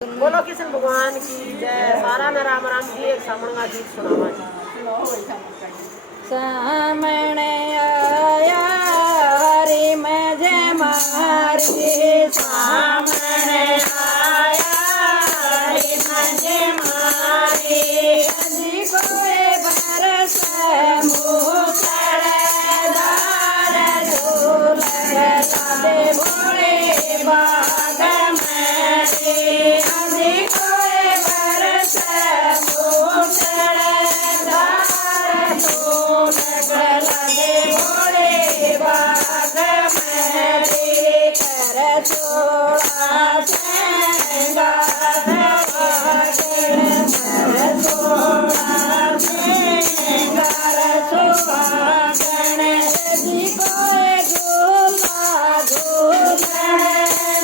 बोलो कृष्ण भगवान की जय। सारा ने राम राम जी एक सामण का गीत सुनावा जी। सामण आया हरि में जय मारी, सामण आया हरि में जय मारी। हजी कोई बरस मूसर धार झूल लादे भोले बाग मेरी। हजी कोई बरस मूसर धार झूल लादे भोले बाग मेरी। कर छोड़ा श्रृंगार वागण, कर छोड़ा श्रृंगार सुहागण। जी कोई झूला झूलन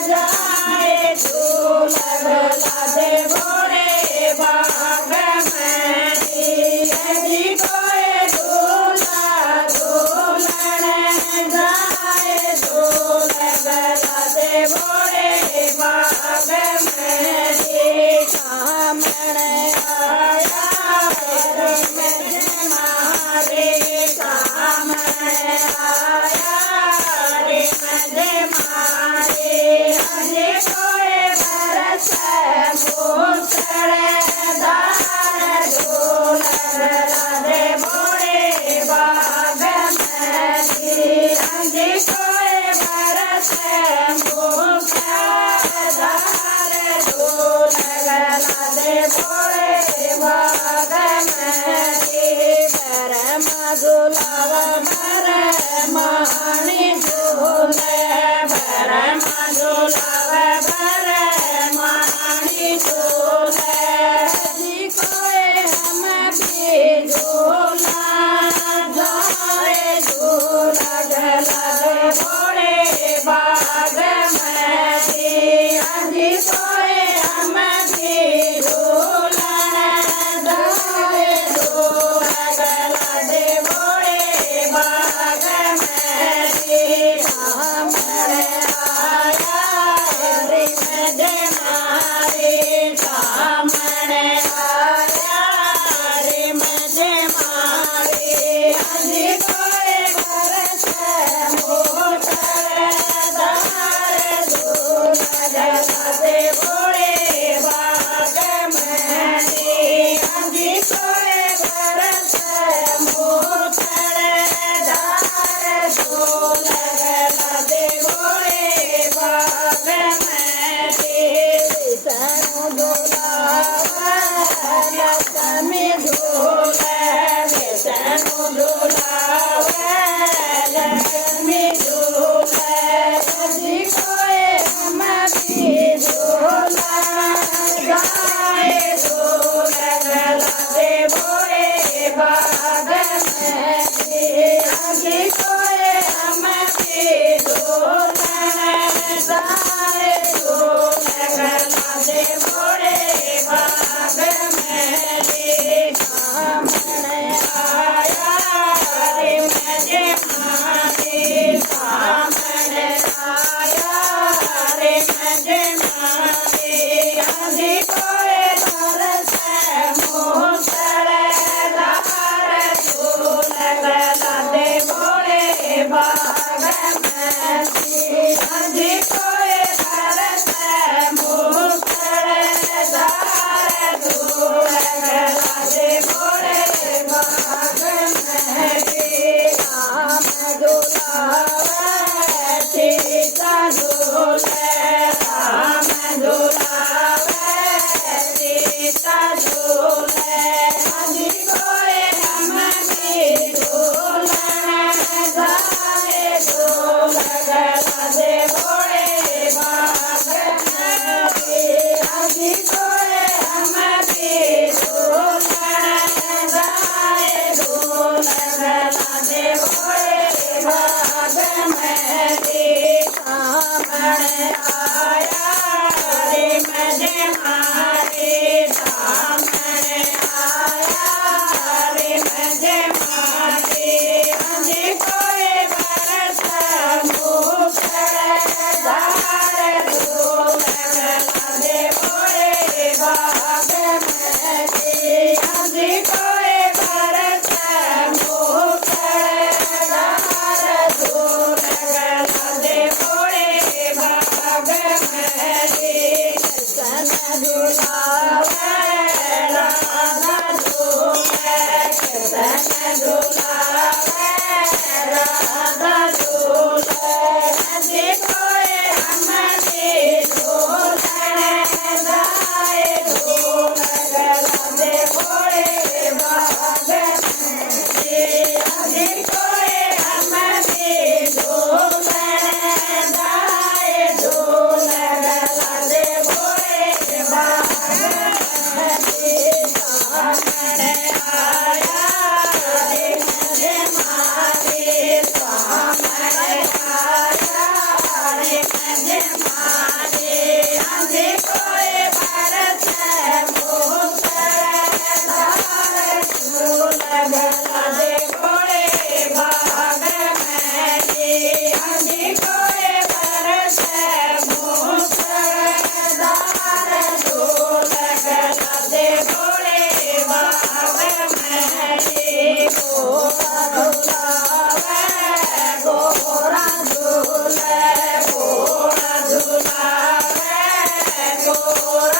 जाए, झूलन लादे भोले बाग मेरी। जी कोई झूला झूलन जाए, झूलन लादे भोले बाग मेरी। सामण आया हरि में जय मारी, सामण आया हरि में जय मारी। हजी कोई बरस मूसर धार झूलन लादे भोले बाग मेरी। हजी कोई बरस मूसर धार झूलन लादे भोले बाग मेरी। परम दुलाव परमाणि झूले, परम दुलाव परमाणि झूले। जी कोई हम भी झूला जाए, झूला लादे भोले बाग मेरी। जी कोई हम भी झूला जाए, झूला लादे भोले बाग मेरी। सामण आया हरि में जय मारी, सामण आया हरि में जय मारी। हजी कोई बरस मूसर धार झूलन लादे भोले Gora